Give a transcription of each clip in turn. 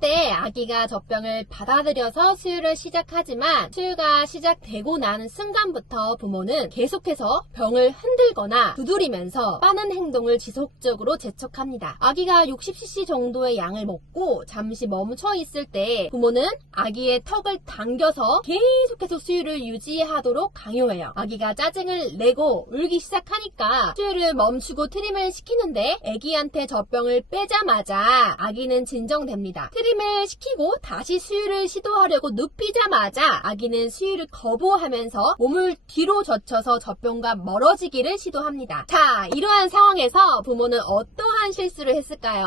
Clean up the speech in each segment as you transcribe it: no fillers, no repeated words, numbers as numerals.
때 아기가 젖병을 받아들여서 수유를 시작하지만 수유가 시작되고 나는 순간부터 부모는 계속해서 병을 흔들거나 두드리면서 빠는 행동을 지속적으로 재촉합니다. 아기가 60cc 정도의 양을 먹고 잠시 멈춰 있을 때 부모는 아기의 턱을 당겨서 계속해서 수유를 유지하도록 강요해요. 아기가 짜증을 내고 울기 시작하니까 수유를 멈추고 트림을 시키는데 아기한테 젖병을 빼자마자 아기는 진정됩니다. 트림을 시키고 다시 수유를 시도하려고 눕히자마자 아기는 수유를 거부하면서 몸을 뒤로 젖혀서 젖병과 멀어지기를 시도합니다. 자, 이러한 상황에서 부모는 어떠한 실수를 했을까요?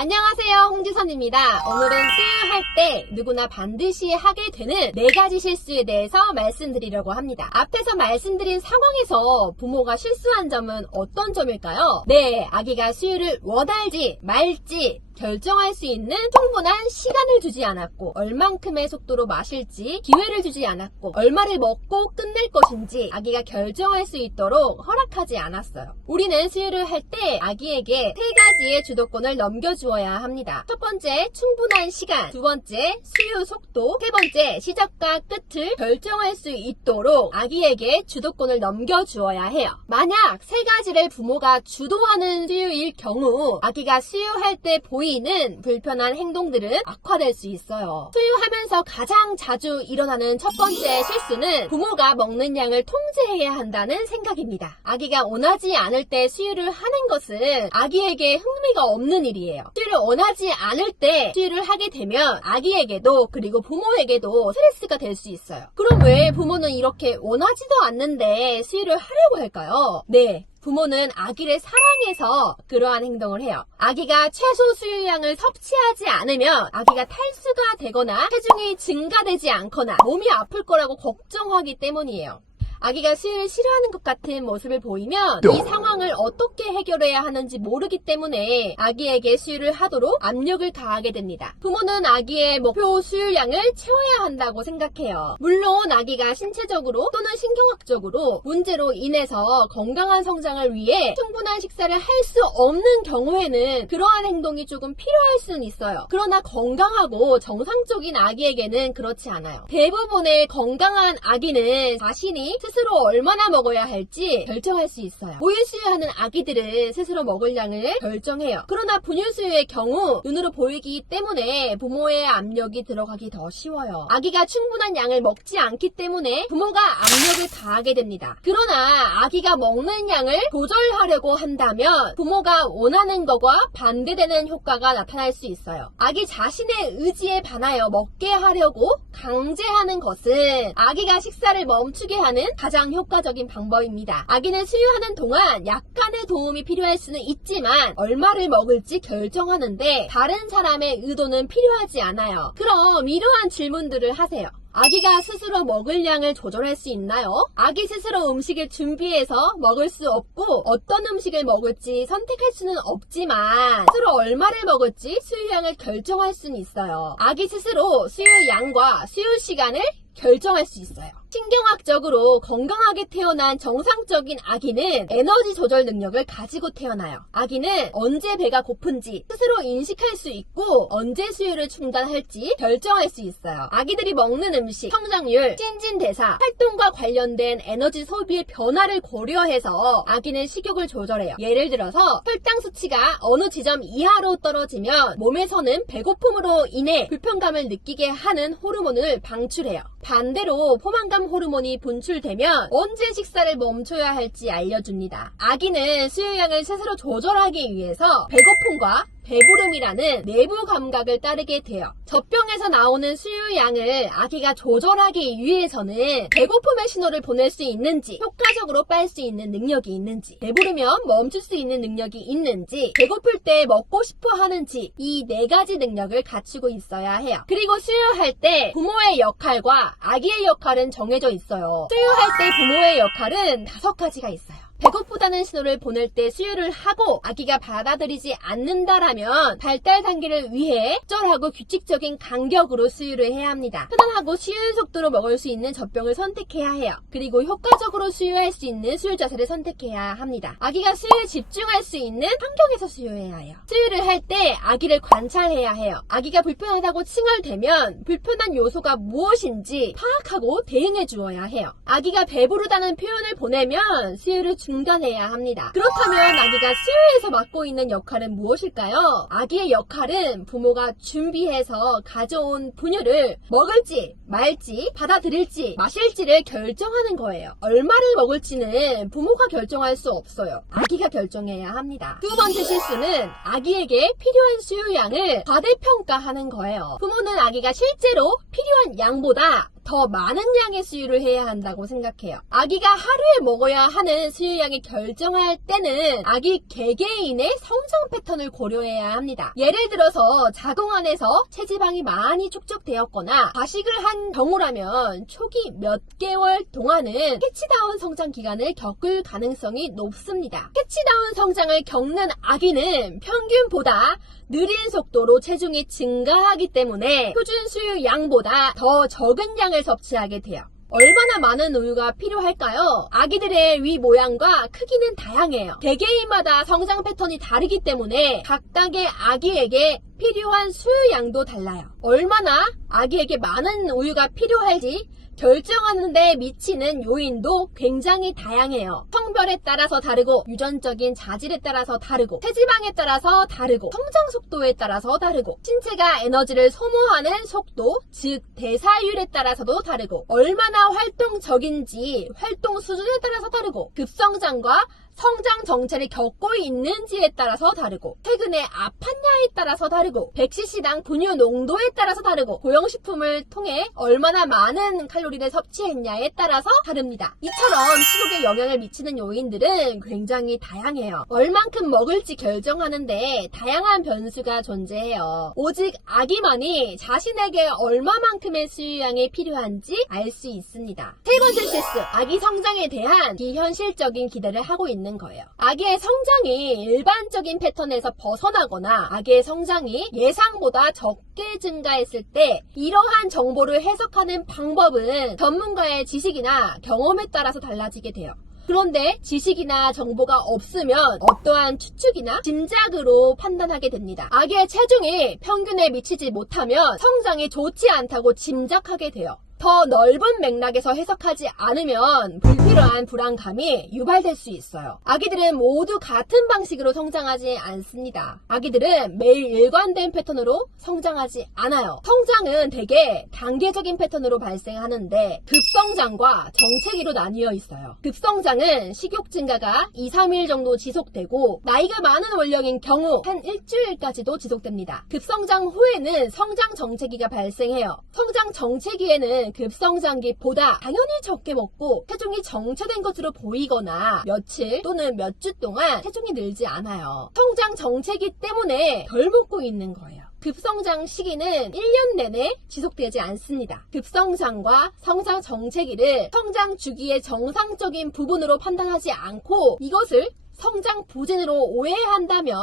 안녕하세요, 홍지선입니다. 오늘은 수유할 때 누구나 반드시 하게 되는 4가지 실수에 대해서 말씀드리려고 합니다. 앞에서 말씀드린 상황에서 부모가 실수한 점은 어떤 점일까요? 네, 아기가 수유를 원할지 말지 결정할 수 있는 충분한 시간을 주지 않았고, 얼만큼의 속도로 마실지 기회를 주지 않았고, 얼마를 먹고 끝낼 것인지 아기가 결정할 수 있도록 허락하지 않았어요. 우리는 수유를 할 때 아기에게 3가지의 주도권을 넘겨주어야 합니다. 첫 번째, 충분한 시간. 두 번째, 수유 속도. 세 번째, 시작과 끝을 결정할 수 있도록 아기에게 주도권을 넘겨주어야 해요. 만약 3가지를 부모가 주도하는 수유일 경우 아기가 수유할 때 보이는 불편한 행동들은 악화될 수 있어요. 수유하면서 가장 자주 일어나는 첫 번째 실수는 부모가 먹는 양을 통제해야 한다는 생각입니다. 아기가 원하지 않을 때 수유를 하는 것은 아기에게 흥미가 없는 일이에요. 수유를 원하지 않을 때 수유를 하게 되면 아기에게도 그리고 부모에게도 스트레스가 될 수 있어요. 그럼 왜 부모는 이렇게 원하지도 않는데 수유를 하려고 할까요? 네, 부모는 아기를 사랑해서 그러한 행동을 해요. 아기가 최소 수유량을 섭취하지 않으면 아기가 탈수가 되거나 체중이 증가되지 않거나 몸이 아플 거라고 걱정하기 때문이에요. 아기가 수유를 싫어하는 것 같은 모습을 보이면 이 상황을 어떻게 해결해야 하는지 모르기 때문에 아기에게 수유를 하도록 압력을 가하게 됩니다. 부모는 아기의 목표 수유량을 채워야 한다고 생각해요. 물론 아기가 신체적으로 또는 신경학적으로 문제로 인해서 건강한 성장을 위해 충분한 식사를 할 수 없는 경우에는 그러한 행동이 조금 필요할 수는 있어요. 그러나 건강하고 정상적인 아기에게는 그렇지 않아요. 대부분의 건강한 아기는 자신이 스스로 얼마나 먹어야 할지 결정할 수 있어요. 모유수유하는 아기들은 스스로 먹을 양을 결정해요. 그러나 분유수유의 경우 눈으로 보이기 때문에 부모의 압력이 들어가기 더 쉬워요. 아기가 충분한 양을 먹지 않기 때문에 부모가 압력을 가하게 됩니다. 그러나 아기가 먹는 양을 조절하려고 한다면 부모가 원하는 것과 반대되는 효과가 나타날 수 있어요. 아기 자신의 의지에 반하여 먹게 하려고 강제하는 것은 아기가 식사를 멈추게 하는 가장 효과적인 방법입니다. 아기는 수유하는 동안 약간의 도움이 필요할 수는 있지만 얼마를 먹을지 결정하는데 다른 사람의 의도는 필요하지 않아요. 그럼 이러한 질문들을 하세요. 아기가 스스로 먹을 양을 조절할 수 있나요? 아기 스스로 음식을 준비해서 먹을 수 없고 어떤 음식을 먹을지 선택할 수는 없지만 스스로 얼마를 먹을지 수유량을 결정할 수는 있어요. 아기 스스로 수유 양과 수유 시간을 결정할 수 있어요. 신경학적으로 건강하게 태어난 정상적인 아기는 에너지 조절 능력을 가지고 태어나요. 아기는 언제 배가 고픈지 스스로 인식할 수 있고 언제 수유를 중단할지 결정할 수 있어요. 아기들이 먹는 음식, 성장률, 신진대사, 활동과 관련된 에너지 소비의 변화를 고려해서 아기는 식욕을 조절해요. 예를 들어서 혈당 수치가 어느 지점 이하로 떨어지면 몸에서는 배고픔으로 인해 불편감을 느끼게 하는 호르몬을 방출해요. 반대로 포만감 호르몬이 분출되면 언제 식사를 멈춰야 할지 알려줍니다. 아기는 수유량을 스스로 조절하기 위해서 배고픔과 배부름이라는 내부 감각을 따르게 돼요. 젖병에서 나오는 수유량을 아기가 조절하기 위해서는 배고픔의 신호를 보낼 수 있는지, 효과적으로 빨 수 있는 능력이 있는지, 배부르면 멈출 수 있는 능력이 있는지, 배고플 때 먹고 싶어 하는지, 이 4가지 능력을 갖추고 있어야 해요. 그리고 수유할 때 부모의 역할과 아기의 역할은 정해져 있어요. 수유할 때 부모의 역할은 5가지가 있어요. 배고프다는 신호를 보낼 때 수유를 하고 아기가 받아들이지 않는다라면 발달 단계를 위해 적절하고 규칙적인 간격으로 수유를 해야 합니다. 편안하고 쉬운 속도로 먹을 수 있는 젖병을 선택해야 해요. 그리고 효과적으로 수유할 수 있는 수유 자세를 선택해야 합니다. 아기가 수유에 집중할 수 있는 환경에서 수유해야 해요. 수유를 할 때 아기를 관찰해야 해요. 아기가 불편하다고 칭얼대면 불편한 요소가 무엇인지 파악하고 대응해 주어야 해요. 아기가 배부르다는 표현을 보내면 수유를 중단해야 합니다. 그렇다면 아기가 수유에서 맡고 있는 역할은 무엇일까요? 아기의 역할은 부모가 준비해서 가져온 분유를 먹을지 말지 받아들일지 마실지를 결정하는 거예요. 얼마를 먹을지는 부모가 결정할 수 없어요. 아기가 결정해야 합니다. 두 번째 실수는 아기에게 필요한 수유량을 과대평가하는 거예요. 부모는 아기가 실제로 필요한 양보다 더 많은 양의 수유를 해야 한다고 생각해요. 아기가 하루에 먹어야 하는 수유량을 결정할 때는 아기 개개인의 성장 패턴을 고려해야 합니다. 예를 들어서 자궁 안에서 체지방이 많이 축적되었거나 과식을 한 경우라면 초기 몇 개월 동안은 캐치다운 성장 기간을 겪을 가능성이 높습니다. 캐치다운 성장을 겪는 아기는 평균보다 느린 속도로 체중이 증가하기 때문에 표준 수유 양보다 더 적은 양을 섭취하게 돼요. 얼마나 많은 우유가 필요할까요? 아기들의 위 모양과 크기는 다양해요. 개개인마다 성장 패턴이 다르기 때문에 각각의 아기에게 필요한 수유량도 달라요. 얼마나 아기에게 많은 우유가 필요할지 결정하는 데 미치는 요인도 굉장히 다양해요. 성별에 따라서 다르고 유전적인 자질에 따라서 다르고 체지방에 따라서 다르고 성장 속도에 따라서 다르고 신체가 에너지를 소모하는 속도, 즉 대사율에 따라서도 다르고 얼마나 활동적인지 활동 수준에 따라서 다르고 급성장과 성장 정체를 겪고 있는지에 따라서 다르고 최근에 아팠냐에 따라서 다르고 100cc당 분유 농도에 따라서 다르고 고형식품을 통해 얼마나 많은 칼로리를 섭취했냐에 따라서 다릅니다. 이처럼 식욕에 영향을 미치는 요인들은 굉장히 다양해요. 얼만큼 먹을지 결정하는데 다양한 변수가 존재해요. 오직 아기만이 자신에게 얼마만큼의 수유량이 필요한지 알 수 있습니다. 세 번째 실수, 아기 성장에 대한 비현실적인 기대를 하고 있는 거예요. 아기의 성장이 일반적인 패턴에서 벗어나거나 아기의 성장이 예상보다 적게 증가했을 때 이러한 정보를 해석하는 방법은 전문가의 지식이나 경험에 따라서 달라지게 돼요. 그런데 지식이나 정보가 없으면 어떠한 추측이나 짐작으로 판단하게 됩니다. 아기의 체중이 평균에 미치지 못하면 성장이 좋지 않다고 짐작하게 돼요. 더 넓은 맥락에서 해석하지 않으면 불필요한 불안감이 유발될 수 있어요. 아기들은 모두 같은 방식으로 성장하지 않습니다. 아기들은 매일 일관된 패턴으로 성장하지 않아요. 성장은 대개 단계적인 패턴으로 발생하는데 급성장과 정체기로 나뉘어 있어요. 급성장은 식욕 증가가 2-3일 정도 지속되고 나이가 많은 원령인 경우 한 일주일까지도 지속됩니다. 급성장 후에는 성장 정체기가 발생해요. 성장 정체기에는 급성장기보다 당연히 적게 먹고 체중이 정체된 것으로 보이거나 며칠 또는 몇 주 동안 체중이 늘지 않아요. 성장 정체기 때문에 덜 먹고 있는 거예요. 급성장 시기는 1년 내내 지속되지 않습니다. 급성장과 성장 정체기를 성장 주기의 정상적인 부분으로 판단하지 않고 이것을 성장 부진으로 오해한다면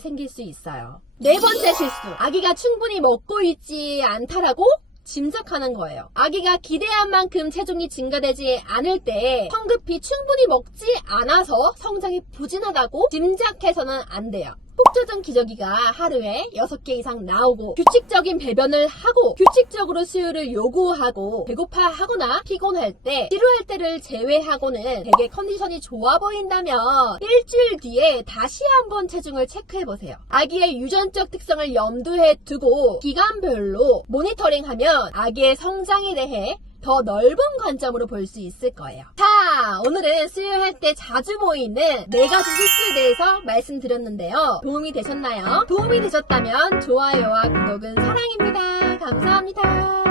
생길 수 있어요. 네 번째 실수, 아기가 충분히 먹고 있지 않다라고 짐작하는 거예요. 아기가 기대한 만큼 체중이 증가되지 않을 때 성급히 충분히 먹지 않아서 성장이 부진하다고 짐작해서는 안 돼요. 폭 젖은 기저귀가 하루에 6개 이상 나오고 규칙적인 배변을 하고 규칙적으로 수유를 요구하고 배고파하거나 피곤할 때 지루할 때를 제외하고는 되게 컨디션이 좋아 보인다면 일주일 뒤에 다시 한번 체중을 체크해보세요. 아기의 유전적 특성을 염두에 두고 기간별로 모니터링하면 아기의 성장에 대해 더 넓은 관점으로 볼 수 있을 거예요. 자, 오늘은 수유할 때 자주 보이는 4가지 실수에 대해서 말씀드렸는데요. 도움이 되셨나요? 도움이 되셨다면 좋아요와 구독은 사랑입니다. 감사합니다.